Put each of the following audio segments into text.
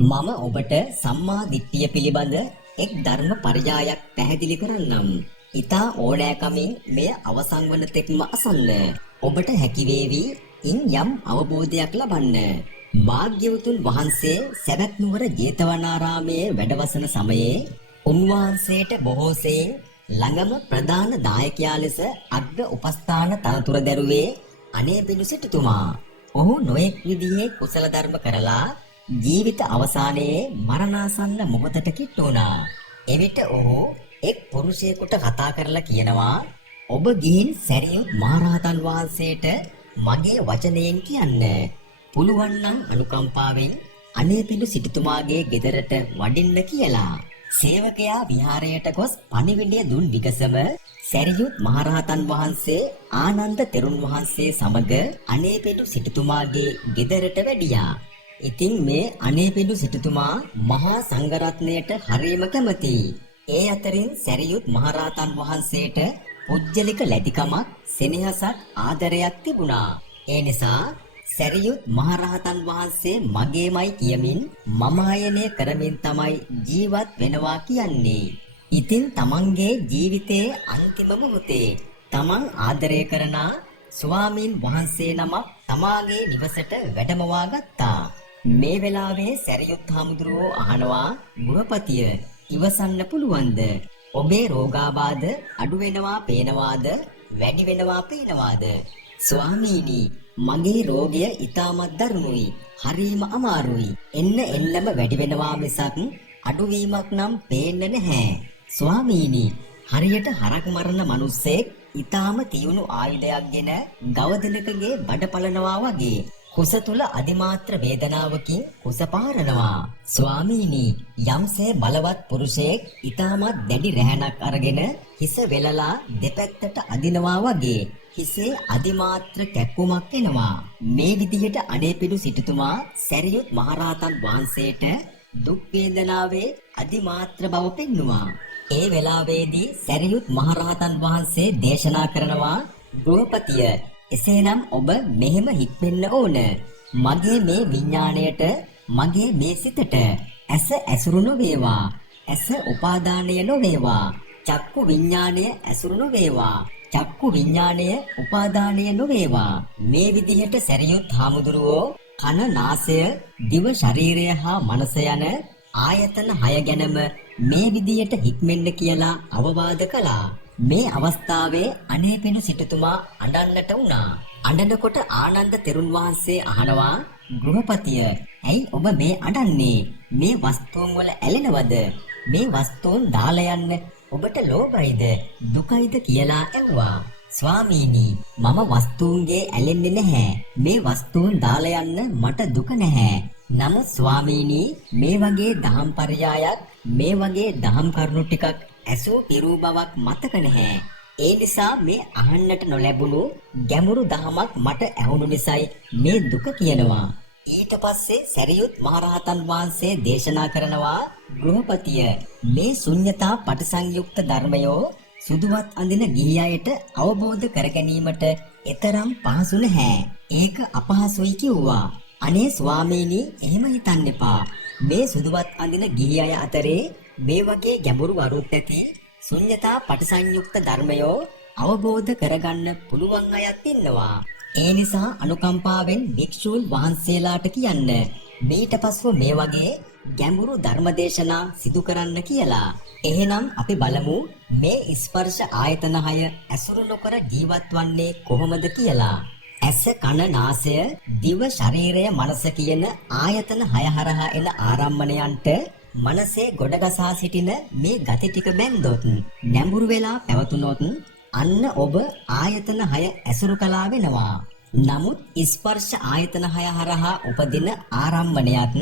මම ඔබට සම්මා දිට්ඨිය පිළිබඳ එක් ධර්ම පරයායක් පැහැදිලි කරන්නම්. ඊතා ඕනෑකමින් මෙය අවසන් වන තෙක්ම අසන්න. ඔබට හැකි වේවි ඉන් යම් අවබෝධයක් ලබන්න. භාග්‍යවතුන් වහන්සේ සවැත් නුවර ජේතවනාරාමයේ වැඩවසන සමයේ උන්වහන්සේට බොහෝසෙයින් ළඟම ප්‍රධාන දායකයා ලෙස අග්‍ර උපස්ථාන තනතුර දැරුවේ අනේපිඬු සිටුතුමා. ඔහු නොයෙක් විදිහේ කුසල ධර්ම කරලා ජීවිත අවසානයේ මරණාසන්න මොහොතට කිට්ටු වුණා. එවිට ඔහු එක් පුරුෂයෙකුට කතා කරලා කියනවා, ඔබ ගිහින් සැරියුත් මහරහතන් වහන්සේට මගේ වචනයෙන් කියන්න. පුළුවන් නම් අනුකම්පාවෙන් අනේපිඬු සිටුතුමාගේ ගෙදරට වඩින්න කියලා. සේවකයා විහාරයට ගොස් පණිවිඩය දුන් විගසම සැරියුත් මහරහතන් වහන්සේ ආනන්ද තෙරුන් වහන්සේ සමග අනේපිඬු සිටුතුමාගේ ගෙදරට වැඩියා. ඉතින් මේ අනේපිඬු සිටුතුමා මහා සංඝරත්නයට හරියම කැමතියි. ඒ අතරින් සැරියුත් මහරහතන් වහන්සේට පුජ්‍යලික ලැබිකමක්, සෙනෙහසක්, ආදරයක් තිබුණා. ඒ නිසා සැරියුත් මහරහතන් වහන්සේ මගේමයි කියමින් මම ආයනය කරමින් තමයි ජීවත් වෙනවා කියන්නේ. ඉතින් තමන්ගේ ජීවිතයේ අන්තිම මොහොතේ තමන් ආදරය කරන ස්වාමීන් වහන්සේ නමක් තමාගේ නිවසට වැඩමවා ගත්තා. මේ වෙලාවේ සැරියුත් හාමුදුරුවෝ අහනවා, ගෘහපතිය ඉවසන්න පුළුවන්ද? ඔබේ රෝගාබාධ අඩු වෙනවා පේනවාද? වැඩි වෙනවා පේනවාද? ස්වාමීනි, මගේ රෝගය ඉතාමත් දරුණුයි. හරිම අමාරුයි. එන්නම වැඩි වෙනවා මිසක් අඩුවීමක් නම් පේන්නේ නැහැ. ස්වාමීනි, හරියට හරක් මරන මිනිස්සෙක් ඉතාම තියුණු ආයුධයක් ගෙන ගවදෙනකගේ බඩ පලනවා වගේ කුස තුල අදිමාත්‍ර වේදනාවකින් කුස පාරනවා. ස්වාමීනි, යම්සේ බලවත් පුරුෂයෙක් ඉතාමත් දැඩි රැහැනක් අරගෙන හිස වෙලලා දෙපැත්තට අදිනවා වගේ හිසේ අදිමාත්‍ර කැක්කුමක් එනවා. මේ විදිහට අනේපිඬු සිටුතුමා සැරියුත් මහරහතන් වහන්සේට දුක් වේදනාවේ අදිමාත්‍ර බව පෙන්නුවා. ඒ වෙලාවේදී සැරියුත් මහරහතන් වහන්සේ දේශනා කරනවා, ගෘහපතිය, එසේනම් ඔබ මෙහෙම හික්මෙන්න ඕන. මගේ මේ විඥාණයට, මගේ මේ සිතට ඇස ඇසුරු නොවේවා. ඇස උපාදානය නොවේවා. චක්කු විඥාණය ඇසුරු නොවේවා. චක්කු විඥාණය උපාදානය නොවේවා. මේ විදිහට සැරියුත් හාමුදුරුවෝ කන, නාසය, දිව, ශරීරය හා මනස යන ආයතන 6 ගැනම මේ විදිහට හික්මෙන්න කියලා අවවාද කළා. මේ අවස්ථාවේ අනේපිඬු සිටුතුමා අඬන්නට වුණා. අඬනකොට ආනන්ද තෙරුන් වහන්සේ අහනවා, ගෘහපතිය, ඇයි ඔබ මේ අඬන්නේ? මේ වස්තුන් වල ඇලෙනවද? මේ වස්තුන් දාලා යන්න ඔබට ලෝභයිද, දුකයිද කියලා ඇහුවා. ස්වාමීනි, මම වස්තුන්ගේ ඇලෙන්නේ නැහැ. මේ වස්තුන් දාලා යන්න මට දුක නැහැ. නමුත් ස්වාමීනි, මේ වගේ දහම් පරයායක්, මේ වගේ දහම් කරුණු ටිකක් ඇසූ පිරූ බවක් මතක නැහැ. ඒ නිසා මේ අහන්නට නොලැබුණු ගැඹුරු දහමක් මට ඇහුණු නිසායි මේ දුක කියනවා. ඊට පස්සේ සැරියුත් මහරහතන් වහන්සේ දේශනා කරනවා, ගෘහපතිය, මේ ශුන්‍යතා පටිසංයුක්ත ධර්මයෝ සුදුවත් අඳින ගිහි අයට අවබෝධ කර ගැනීමට එතරම් පහසු නැහැ. ඒක අපහසුයි කිව්වා. අනේ ස්වාමීනි, එහෙම හිතන්න එපා. මේ සුදුවත් අඳින ගිහි අය අතරේ මේ වගේ ගැඹුරු වරුක් ඇති ශුන්‍යතා පටිසංයුක්ත ධර්මයෝ අවබෝධ කරගන්න පුළුවන් අයත් ඉන්නවා. ඒ නිසා අනුකම්පාවෙන් භික්ෂූන් වහන්සේලාට කියන්න මීට පස්ව මේ වගේ ගැඹුරු ධර්මදේශනා සිදු කරන්න කියලා. එහෙනම් අපි බලමු මේ ස්පර්ශ ආයතන 6 ඇසුරු නොකර ජීවත් වන්නේ කොහොමද කියලා. ඇස, කන, නාසය, දිව, ශරීරය, මනස කියන ආයතන 6 හරහා එන ආරම්මණයන්ට මනසේ ගොඩගසා සිටින මේ ගති ටික බැන්දොත්, නැඹුරු වෙලා පැවතුනොත් අන්න ඔබ ආයතන 6 ඇසුරු කළා වෙනවා. නමුත් ස්පර්ශ ආයතන 6 හරහා උපදින ආරම්මණයත්,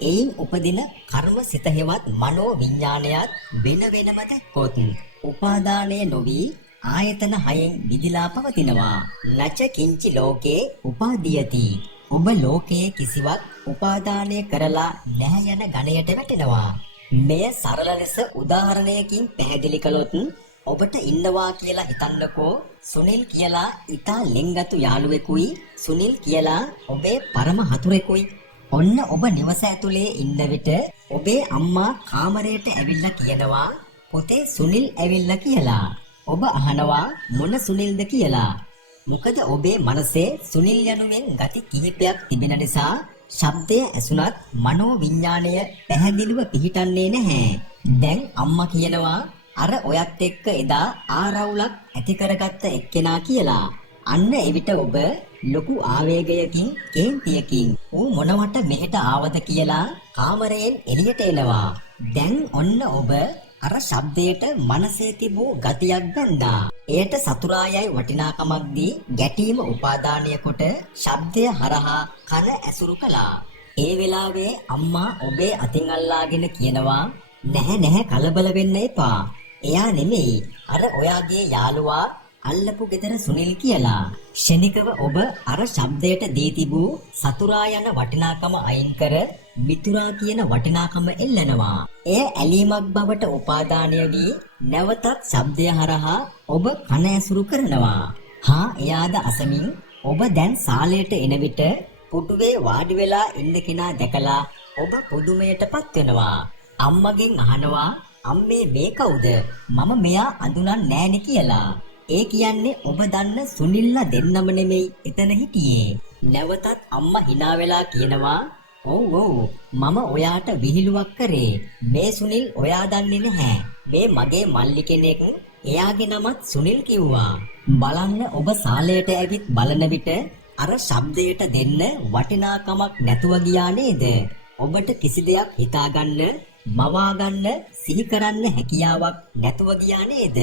එයින් උපදින කර්ම සිත හේවත් මනෝ විඥානයත් වෙන වෙනම දැක්කොත් උපාදානය නොවි ආයතන 6න් විදිලා පවතිනවා. නච කිංචි ලෝකේ උපාදීයති. ඔබ ලෝකයේ කිසිවක් උපාදානය කරලා නැහැ යන ගණයට වැටෙනවා. මෙය සරල ලෙස උදාහරණයකින් පැහැදිලි කළොත් ඔබට ඉන්නවා කියලා හිතන්නකෝ. සුනිල් කියලා ඉතා ලෙන්ගතු යාළුවෙකුයි, සුනිල් කියලා ඔබේ පරම හතුරෙකුයි. ඔන්න ඔබ නිවස ඇතුලේ ඉන්න විට ඔබේ අම්මා කාමරයට ඇවිල්ලා කියනවා පොතේ සුනිල් ඇවිල්ලා කියලා. ඔබ අහනවා මොන සුනිල්ද කියලා. මොකද ඔබේ මනසේ සුනිල් යනුවෙන් ගති කිහිපයක් තිබෙන නිසා ශබ්දය ඇසුණත් මනෝ විඥාණය පැහැදිලිව පිහිටන්නේ නැහැ. දැන් අම්මා කියනවා අර ඔයත් එක්ක එදා ආරවුලක් ඇති කරගත්ත එක්කෙනා කියලා. අන්න එවිට ඔබ ලොකු ආවේගයකින් කේන්තියකින් ඌ මොනවට මෙහෙට ආවද කියලා කාමරයෙන් එළියට එනවා. දැන් ඔන්න ඔබ අර ශබ්දයට මනසේ තිබූ ගතියක් බැඳා. එයට සතුරායයි වටිනාකමක් දී ගැටීම උපාදානය කොට ශබ්දය හරහා කන ඇසුරු කළා. ඒ වෙලාවේ අම්මා ඔබේ අතින් අල්ලාගෙන කියනවා නැහැ කලබල වෙන්න එපා. එයා නෙමෙයි අර ඔයාගේ යාළුවා අල්ලපු ගෙදර සුනිල් කියලා. ෂණිකව ඔබ අර ශබ්දයට දී තිබූ සතුරා යන වටිනාකම අයින් කර මිතුරා කියන වටිනාකම එල්ලනවා. එය ඇලීමක් බවට උපාදානය වී නැවතත් ශබ්දය හරහා ඔබ කන ඇසුරු කරනවා. එයාද අසමින් ඔබ දැන් සාලයට එන විට පුටුවේ වාඩි වෙලා ඉන්න කෙනා දැකලා ඔබ පුදුමයටපත් වෙනවා. අම්මගෙන් අහනවා අම්මේ මේ කවුද? මම මෙයා අඳුනන්නේ නෑනේ කියලා. ඒ කියන්නේ ඔබ දන්න සුනිල්ලා දෙන්නම නෙමෙයි එතන හිටියේ. නැවතත් අම්මා hina වෙලා කියනවා ඔව් මම ඔයාට විහිළුවක් කරේ. මේ සුනිල් ඔයා දන්නේ නැහැ. මේ මගේ මල්ලි කෙනෙක් එයාගේ නමත් සුනිල් කිව්වා. බලන්න ඔබ සාලයට ඇවිත් බලන විට අර ශබ්දයට දෙන්න වටිනාකමක් නැතුව ගියා නේද? ඔබට කිසි දෙයක් හිතාගන්න, මවාගන්න, සිහි කරන්න හැකියාවක් නැතුව ගියා නේද?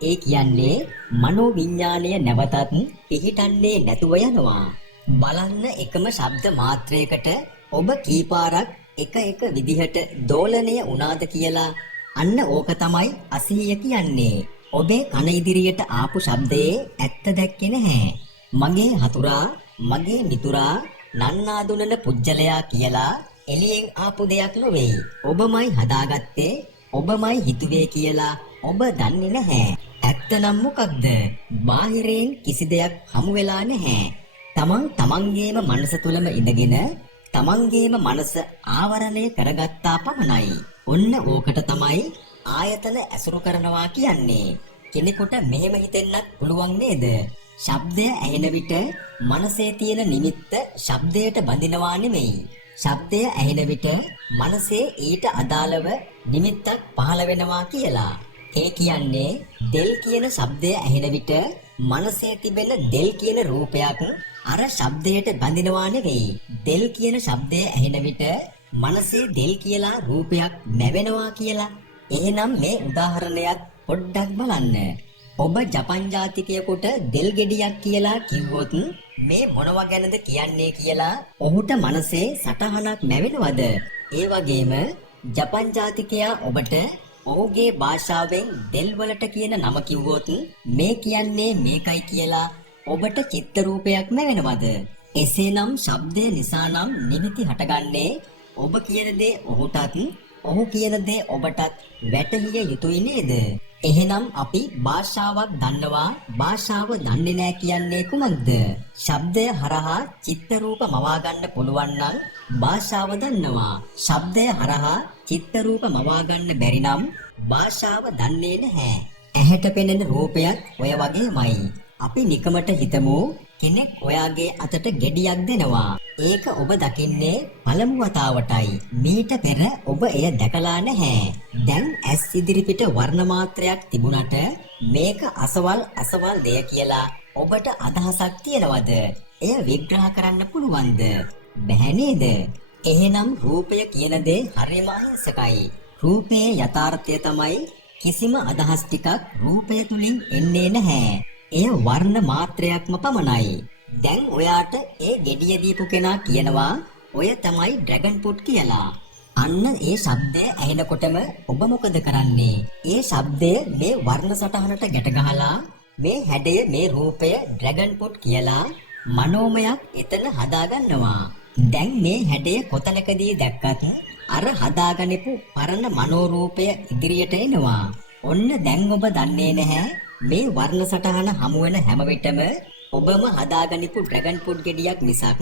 ඒ කියන්නේ මනෝ විඥාණය නැවතත් පිහිටන්නේ නැතුව යනවා. බලන්න එකම ශබ්ද මාත්‍රයකට ඔබ කීපාරක් එක විදිහට දෝලණය වුණාද කියලා. අන්න ඕක තමයි අසිහිය කියන්නේ. ඔබේ කන ඉදිරියට ආපු ශබ්දයේ ඇත්ත දැක්කේ නැහැ. මගේ හතුරා, මගේ මිතුරා, නන්නාඳුනන පුජ්‍යලයා කියලා එළියෙන් ආපු දෙයක් නොවේ. ඔබමයි හදාගත්තේ, ඔබමයි හිතුවේ කියලා ඔබ දන්නේ නැහැ. ඇත්තනම් මොකක්ද? බාහිරයෙන් කිසි දෙයක් හමු වෙලා නැහැ. තමන්ගේම මනස තුලම ඉඳගෙන තමන්ගේම මනස ආවරණය කරගත්තා පමණයි. ඔන්න ඕකට තමයි ආයතන ඇසුරු කරනවා කියන්නේ. කෙනෙකුට මෙහෙම හිතෙන්නත් පුළුවන් නේද? ශබ්දය ඇහෙන විට මනසේ තියෙන නිමිත්ත ශබ්දයට බඳිනවා නෙමෙයි. ශබ්දය ඇහෙන විට මනසේ ඊට අදාළව නිමිත්තක් පහළ වෙනවා කියලා. ඒ කියන්නේ දෙල් කියන ශබ්දය ඇහෙන විට මනසේ තිබෙන දෙල් කියන රූපයක් අර ශබ්දයට බඳිනවා නෙවෙයි. දෙල් කියන ශබ්දය ඇහෙන විට මනසේ දෙල් කියලා රූපයක් නැවෙනවා කියලා. එහෙනම් මේ උදාහරණයක් පොඩ්ඩක් බලන්න. ඔබ ජපන් ජාතිකයෙකුට දෙල් ගෙඩියක් කියලා කිව්වොත් මේ මොනවා ගැනද කියන්නේ කියලා ඔහුට මනසේ සටහනක් නැවෙනවද? ඒ වගේම ජපන් ජාතිකයා ඔබට ඔහුගේ භාෂාවෙන් දෙල් වලට කියන නම කිව්වොත් මේ කියන්නේ මේකයි කියලා ඔබට චිත්ත රූපයක් නැවෙනවද? එසේනම් ශබ්දය නිසා නම් නිමිති හටගන්නේ ඔබ කියන දේ ඔහුටත්, ඔහු කියන දේ ඔබටත් වැටහිය යුතුයි නේද? එහෙනම් අපි භාෂාවක් දන්නවා, භාෂාව දන්නේ නැහැ කියන්නේ කුමක්ද? ශබ්දය හරහා චිත්ත රූප මවා ගන්න පුළුවන් නම් භාෂාව දන්නවා. ශබ්දය හරහා චිත්ත රූප මවා ගන්න බැරි නම් භාෂාව දන්නේ නැහැ. ඇහැට පෙනෙන රූපයත් ඔය වගේමයි. අපි නිකමට හිතමු කෙනෙක් ඔයාගේ අතට ගෙඩියක් දෙනවා. ඒක ඔබ දකින්නේ පළමු වතාවටයි. මීට පෙර ඔබ එය දැකලා නැහැ. දැන් ඇස් ඉදිරිපිට වර්ණ මාත්‍රයක් තිබුණට මේක අසවල් දෙය කියලා ඔබට අදහසක් තියනවද? එය විග්‍රහ කරන්න පුළුවන්ද? බැහැ නේද? එහෙනම් රූපය කියන දේ හරිම අහිංසකයි. රූපයේ යථාර්ථය තමයි කිසිම අදහස් ටිකක් රූපය තුලින් එන්නේ නැහැ. එය වර්ණ මාත්‍රයක්ම පමණයි. දැන් ඔයාට ඒ ගෙඩිය දීපු කෙනා කියනවා ඔය තමයි ඩ්‍රැගන් ෆෘට් කියලා. අන්න ඒ ශබ්දය ඇහෙනකොටම ඔබ මොකද කරන්නේ? ඒ ශබ්දය මේ වර්ණ සටහනට ගැට ගහලා මේ හැඩය, මේ රූපය ඩ්‍රැගන් ෆෘට් කියලා මනෝමයක් එතන හදාගන්නවා. දැන් මේ හැඩය කොතනකදී දැක්කත් අර හදාගනිපු පරණ මනෝරූපය ඉදිරියට එනවා. ඔන්න දැන් ඔබ දන්නේ නැහැ මේ වර්ණ සටහන හමු වෙන හැම විටම ඔබම හදාගනිපු ඩ්‍රැගන් ෆෘට් ගෙඩියක් මිසක්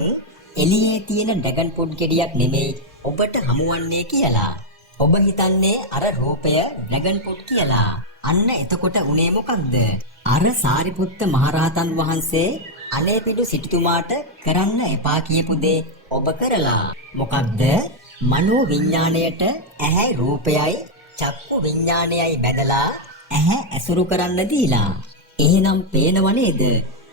එළියේ තියෙන ඩ්‍රැගන් ෆෘට් ගෙඩියක් නෙමෙයි ඔබට හමුවන්නේ කියලා. ඔබ හිතන්නේ අර රූපය ඩ්‍රැගන් ෆෘට් කියලා. අන්න එතකොට උනේ මොකක්ද? අර සාරිපුත්ත මහරහතන් වහන්සේ අනේපිඩු සිටුතුමාට කරන්න එපා කියපු දේ ඔබ කරලා. මොකක්ද? මනෝ විඥාණයට ඇහැ රූපයයි චක්කු විඥාණයයි බැදලා ඇහැ ඇසුරු කරන්න දීලා. එහෙනම් පේනව නේද?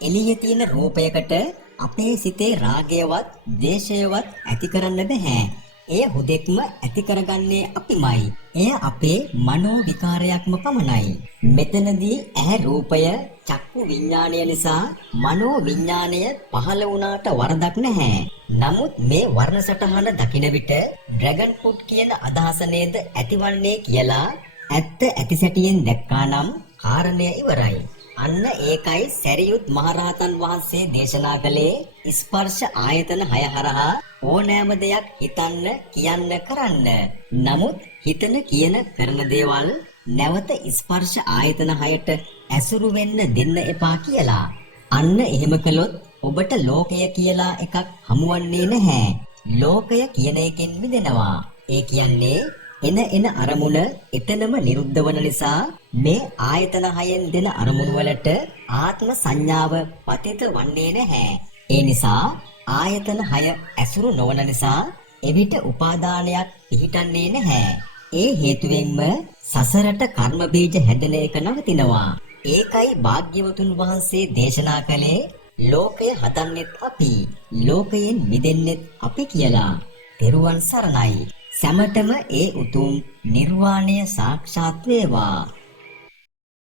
එළියේ තියෙන රූපයකට අපේ සිතේ රාගයවත් දේශයවත් ඇති කරන්න බෑ. එය හුදෙක්ම ඇති කරගන්නේ අපිමයි. එය අපේ මනෝ විකාරයක්ම පමණයි. මෙතනදී ඇහැ රූපය චක්කු විඥාණය නිසා මනෝ විඥාණය පහළ වුණාට වරදක් නැහැ. නමුත් මේ වර්ණ සටහන දකින විට ඩ්‍රැගන් ෆෘට් කියන අදහස නේද ඇතිවන්නේ කියලා ඇත්ත ඇති සැටියෙන් දැක්කා නම් කාරණය ඉවරයි. අන්න ඒකයි සැරියුත් මහරහතන් වහන්සේ දේශනා කළේ ස්පර්ශ ආයතන 6 හරහා ඕනෑම දෙයක් හිතන්න කියන්න කරන්න. නමුත් හිතන කියන කරන දේවල් නැවත ස්පර්ශ ආයතන 6ට ඇසුරු වෙන්න දෙන්න එපා කියලා. අන්න එහෙම කළොත් ඔබට ලෝකය කියලා එකක් හමුවන්නේ නැහැ. ලෝකය කියන එකෙන් මිදෙනවා. ඒ කියන්නේ එන අරමුණ එතනම නිරුද්ධ වන නිසා මේ ආයතන 6න් දෙන අරමුණු වලට ආත්ම සංඥාව පතිත වන්නේ නැහැ. ඒ නිසා ආයතන 6 ඇසුරු නොවන නිසා එවිට උපාදානයක් පිහිටන්නේ නැහැ. ඒ හේතුවෙන්ම සසරට කර්ම බීජ හැදෙන එක නවතිනවා. ඒකයි භාග්‍යවතුන් වහන්සේ දේශනා කළේ ලෝකය හදන්නෙත් අපි, ලෝකයෙන් මිදෙන්නෙත් අපි කියලා. තෙරුවන් සරණයි. සැමටම ඒ උතුම් නිර්වාණය සාක්ෂාත් වේවා.